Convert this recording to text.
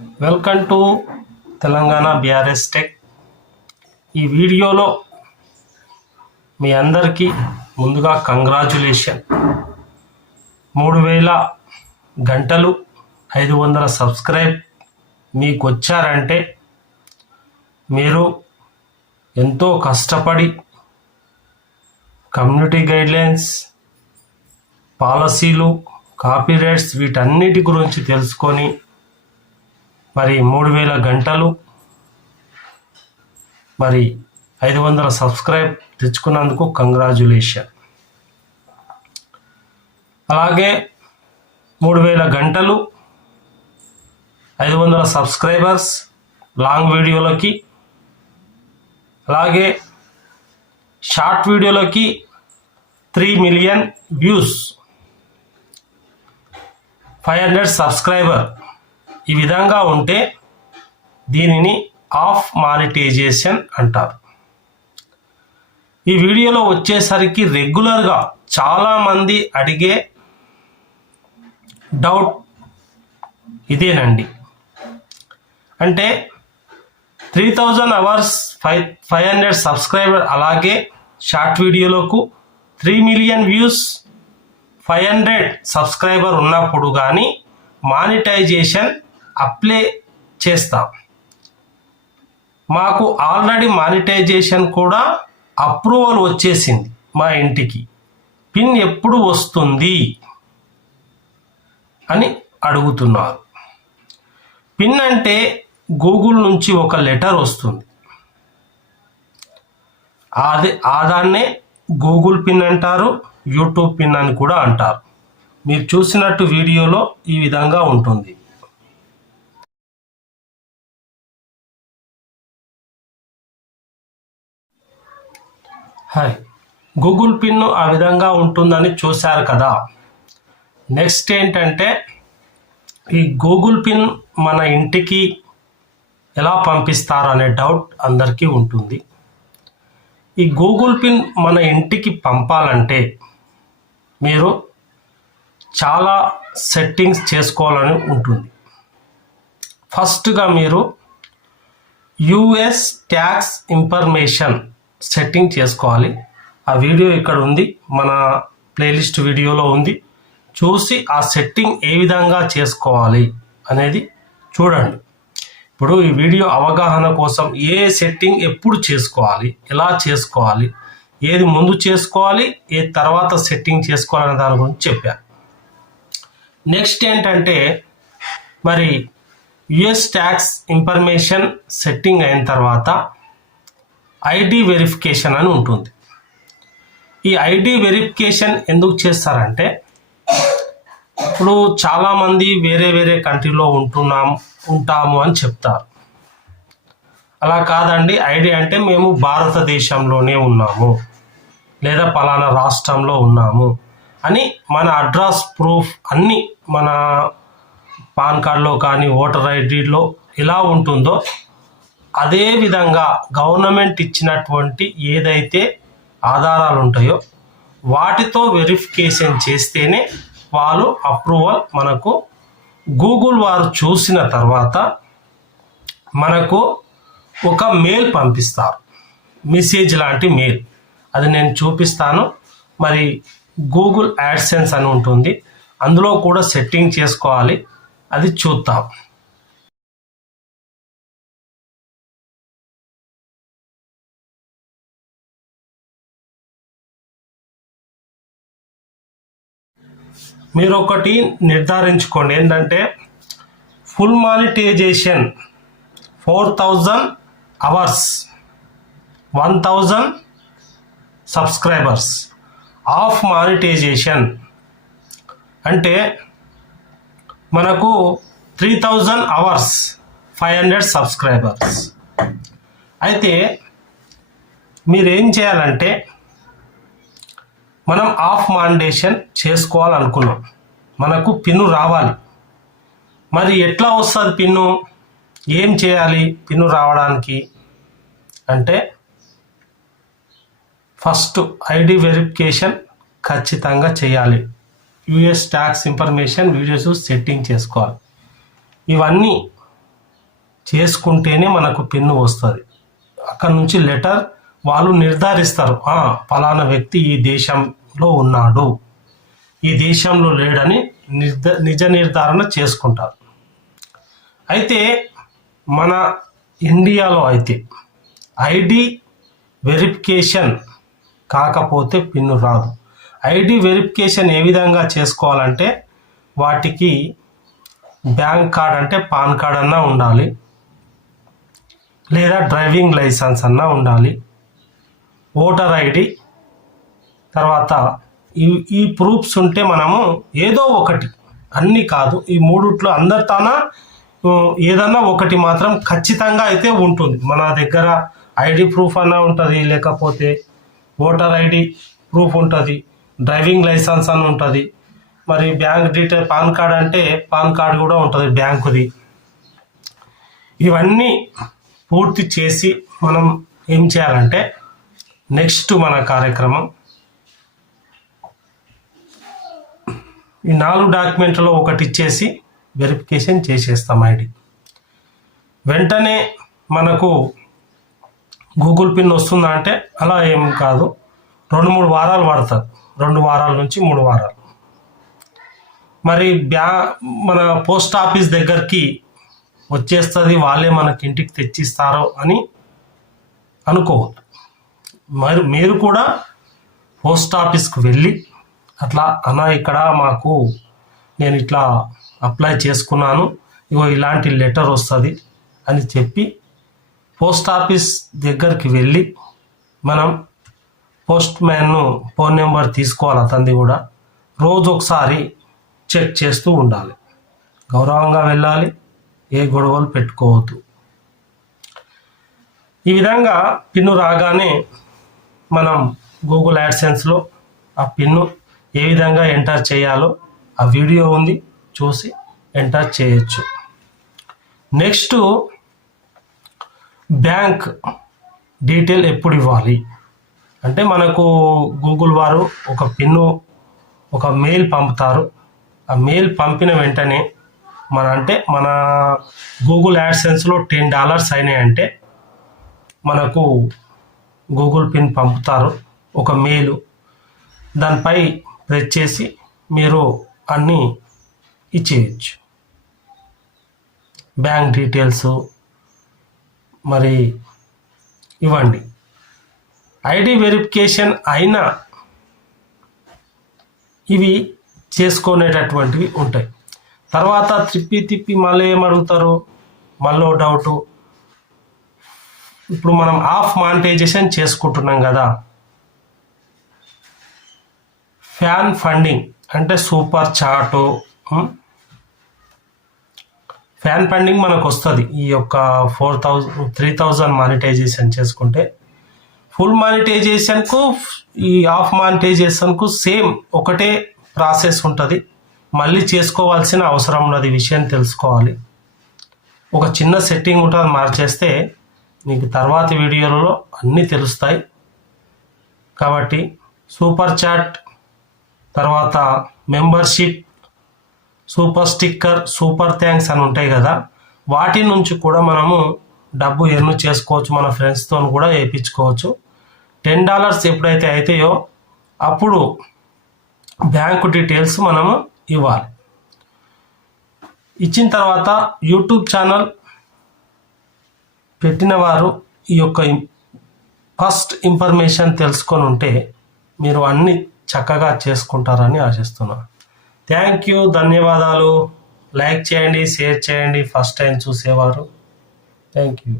Welcome to Telangana BRS tech. ఈ వీడియోలో మీ అందరికీ ముందుగా కంగ్రాచ్యులేషన్. 3000 గంటలు 500 సబ్స్క్రైబ్ మీకు వచ్చారంటే మీరు ఎంతో కష్టపడి కమ్యూనిటీ గైడ్లైన్స్, పాలసీలు, కాపీరైట్స్ వీటన్నిటి గురించి తెలుసుకొని మరి 3000 గంటలు మరి 500 సబ్స్క్రైబ్ తెచ్చుకున్నందుకు కంగ్రాచ్యులేషన్. అలాగే 3000 గంటలు 500 సబ్స్క్రైబర్స్ లాంగ్ వీడియోలకి, అలాగే షార్ట్ వీడియోలకి 3 మిలియన్ వ్యూస్, 500 సబ్స్క్రైబర్. ఈ విధంగా ఉంటే దీనిని ఆఫ్ మానిటైజేషన్ అంటారు. ఈ వీడియోలో వచ్చేసరికి రెగ్యులర్గా చాలామంది అడిగే డౌట్ ఇదేనండి. అంటే 3000 అవర్స్ 500 సబ్స్క్రైబర్, అలాగే షార్ట్ వీడియోలకు 3 మిలియన్ వ్యూస్, 500 సబ్స్క్రైబర్ ఉన్నప్పుడు కానీ మానిటైజేషన్ అప్లై చేస్తాం. మాకు ఆల్రెడీ మానిటైజేషన్ కూడా అప్రూవల్ వచ్చేసింది. మా ఇంటికి పిన్ ఎప్పుడు వస్తుంది అని అడుగుతున్నారు. పిన్ అంటే గూగుల్ నుంచి ఒక లెటర్ వస్తుంది. దాన్నే గూగుల్ పిన్ అంటారు, యూట్యూబ్ పిన్ అని కూడా అంటారు. మీరు చూసినట్టు వీడియోలో ఈ విధంగా ఉంటుంది. హాయ్, గూగుల్ పిన్ ఆ విధంగా ఉంటుందని చూశారు కదా. నెక్స్ట్ ఏంటంటే ఈ గూగుల్ పిన్ మన ఇంటికి ఎలా పంపిస్తారు అనే డౌట్ అందరికీ ఉంటుంది. ఈ గూగుల్ పిన్ మన ఇంటికి పంపాలంటే మీరు చాలా సెట్టింగ్స్ చేసుకోవాలని ఉంటుంది. ఫస్ట్గా మీరు యుఎస్ ట్యాక్స్ ఇన్ఫర్మేషన్ సెట్టింగ్ చేసుకోవాలి. ఆ వీడియో ఇక్కడ ఉంది, మన ప్లేలిస్ట్ వీడియోలో ఉంది. చూసి ఆ సెట్టింగ్ ఏ విధంగా చేసుకోవాలి అనేది చూడండి. ఇప్పుడు ఈ వీడియో అవగాహన కోసం ఏ సెట్టింగ్ ఎప్పుడు చేసుకోవాలి, ఎలా చేసుకోవాలి, ఏది ముందు చేసుకోవాలి, ఏ తర్వాత సెట్టింగ్ చేసుకోవాలనే దాని గురించి చెప్పాను. నెక్స్ట్ ఏంటంటే మరి యుఎస్ ట్యాక్స్ ఇన్ఫర్మేషన్ సెట్టింగ్ అయిన తర్వాత ఐడి వెరిఫికేషన్ అని ఉంటుంది. ఈ ఐడి వెరిఫికేషన్ ఎందుకు చేస్తారంటే ఇప్పుడు చాలామంది వేరే వేరే కంట్రీలో ఉంటాము అని చెప్తారు. అలా కాదండి. ఐడి అంటే మేము భారతదేశంలోనే ఉన్నాము లేదా పలానా రాష్ట్రంలో ఉన్నాము అని మన అడ్రస్ ప్రూఫ్ అన్నీ మన పాన్ కార్డులో కానీ ఓటర్ ఐడిలో ఎలా ఉంటుందో అదే విధంగా గవర్నమెంట్ ఇచ్చినటువంటి ఏదైతే ఆధారాలు ఉంటాయో వాటితో వెరిఫికేషన్ చేస్తేనే వాళ్ళు అప్రూవల్ మనకు గూగుల్ వారు చూసిన తర్వాత మనకు ఒక మెయిల్ పంపిస్తారు, మెసేజ్ లాంటి మెయిల్. అది నేను చూపిస్తాను. మరి గూగుల్ యాడ్సెన్స్ అని ఉంటుంది, అందులో కూడా సెట్టింగ్ చేసుకోవాలి, అది చూద్దాం. మీరు ఒకటి నిర్ధారించుకోండి, ఏంటంటే full monetization 4000 hours 1000 subscribers. Half monetization అంటే మనకు 3000 అవర్స్ 500 సబ్స్క్రైబర్స్. అయితే మీరేం చేయాలంటే మనం ఆఫ్ మానిటైజేషన్ చేసుకోవాలనుకున్నాం, మనకు పిన్ను రావాలి. మరి ఎట్లా వస్తుంది పిన్ను, ఏం చేయాలి పిన్ను రావడానికి అంటే ఫస్ట్ ఐడి వెరిఫికేషన్ ఖచ్చితంగా చేయాలి. US tax information videos setting చేసుకోవాలి. ఇవన్నీ చేసుకుంటేనే మనకు పిన్ వస్తుంది. అక్కడ నుంచి లెటర్ వాళ్ళు నిర్ధారిస్తారు, ఫలానా వ్యక్తి ఈ దేశంలో ఉన్నాడు, ఈ దేశంలో లేడని నిజ నిర్ధారణ చేసుకుంటారు. అయితే మన ఇండియాలో అయితే ఐడి వెరిఫికేషన్ కాకపోతే పిన్ రాదు. ఐడి వెరిఫికేషన్ ఏ విధంగా చేసుకోవాలంటే వాటికి బ్యాంక్ కార్డ్ అంటే పాన్ కార్డ్ అన్నా ఉండాలి, లేదా డ్రైవింగ్ లైసెన్స్ అన్నా ఉండాలి, ఓటర్ ఐడి, తర్వాత ఈ ప్రూఫ్స్ ఉంటే మనము ఏదో ఒకటి, అన్నీ కాదు, ఈ మూడిట్లో అందరితోన ఏదన్నా ఒకటి మాత్రం ఖచ్చితంగా అయితే ఉంటుంది. మన దగ్గర ఐడి ప్రూఫ్ అన్నా ఉంటుంది, లేకపోతే ఓటర్ ఐడి ప్రూఫ్ ఉంటుంది, డ్రైవింగ్ లైసెన్స్ అని ఉంటుంది, మరి బ్యాంక్ డీటెయిల్ పాన్ కార్డ్ అంటే పాన్ కార్డ్ కూడా ఉంటుంది బ్యాంకుది. ఇవన్నీ పూర్తి చేసి మనం ఏం చేయాలంటే నెక్స్ట్ మన కార్యక్రమం ఈ 4 డాక్యుమెంట్లలో ఒకటి ఇచ్చేసి వెరిఫికేషన్ చేసేస్తాం ఐడి. వెంటనే మనకు గూగుల్ పిన్ వస్తుందా అంటే అలా ఏం కాదు, 2-3 వారాలు పడుతుంది, 2 వారాల నుంచి 3 వారాలు. మరి మన పోస్ట్ ఆఫీస్ దగ్గరికి వచ్చేస్తుంది, వాళ్ళే మనకి ఇంటికి తెచ్చిస్తారో అని అనుకోవద్దు. మరి మీరు కూడా పోస్ట్ ఆఫీస్కి వెళ్ళి అట్లా ఇక్కడ మాకు నేను ఇట్లా అప్లై చేసుకున్నాను, ఇగో ఇలాంటి లెటర్ వస్తుంది అని చెప్పి పోస్ట్ ఆఫీస్ దగ్గరికి వెళ్ళి మనం పోస్ట్ మ్యాన్ను ఫోన్ నెంబర్ తీసుకోవాలి, అతనిది కూడా రోజు ఒకసారి చెక్ చేస్తూ ఉండాలి. గౌరవంగా వెళ్ళాలి, ఏ గొడవలు పెట్టుకోవద్దు. ఈ విధంగా పిన్ను రాగానే మనం గూగుల్ యాడ్సెన్స్లో ఆ పిన్ను ఏ విధంగా ఎంటర్ చేయాలో ఆ వీడియో ఉంది, చూసి ఎంటర్ చేయొచ్చు. నెక్స్ట్ బ్యాంక్ డీటెయిల్ ఎప్పుడు ఇవ్వాలి అంటే మనకు గూగుల్ వారు ఒక మెయిల్ పంపుతారు. ఆ మెయిల్ పంపిన వెంటనే మన గూగుల్ యాడ్సెన్స్లో $10 అయినాయంటే మనకు గూగుల్ పిన్ పంపుతారు, ఒక మెయిల్. దానిపై ప్రెస్ చేసి మీరు అన్నీ ఇచ్చేయచ్చు, బ్యాంక్ డీటెయిల్స్ మరి ఇవ్వండి. ఐడి వెరిఫికేషన్ అయినా ఇవి చేసుకునేటటువంటివి ఉంటాయి. తర్వాత తిప్పి మళ్ళీ ఏమడుగుతారు, మళ్ళీ డౌటు, ఇప్పుడు మనం ఆఫ్ మానిటైజేషన్ చేసుకుంటున్నాం కదా, ఫ్యాన్ ఫండింగ్ అంటే సూపర్ చాటు, ఫ్యాన్ ఫండింగ్ మనకు వస్తుంది. ఈ యొక్క 3,000 మానిటైజేషన్ చేసుకుంటే ఫుల్ మానిటైజేషన్కు ఈ ఆఫ్ మానిటైజేషన్కు సేమ్ ఒకటే ప్రాసెస్ ఉంటుంది, మళ్ళీ చేసుకోవాల్సిన అవసరం ఉన్నది. విషయం తెలుసుకోవాలి, ఒక చిన్న సెట్టింగ్ ఉంటుంది, మార్చేస్తే నీకు తర్వాతి వీడియోలలో అన్నీ తెలుస్తాయి. కాబట్టి సూపర్ చాట్, తర్వాత membership, super sticker, super thanks అని ఉంటాయి కదా, వాటి నుంచి కూడా మనము డబ్బు ఎర్న్ చేసుకోవచ్చు, మన ఫ్రెండ్స్తో కూడా వేయించుకోవచ్చు. $10 ఎప్పుడైతే అవుతాయో అప్పుడు బ్యాంకు డీటెయిల్స్ మనము ఇవ్వాలి. ఇచ్చిన తర్వాత యూట్యూబ్ ఛానల్ పెట్టిన వారు ఈ యొక్క ఫస్ట్ ఇన్ఫర్మేషన్ తెలుసుకొని ఉంటే మీరు అన్ని చక్కగా చేసుకుంటారని ఆశిస్తున్నాను. థ్యాంక్ యూ, ధన్యవాదాలు. లైక్ చేయండి, షేర్ చేయండి ఫస్ట్ టైం చూసేవారు. Thank you.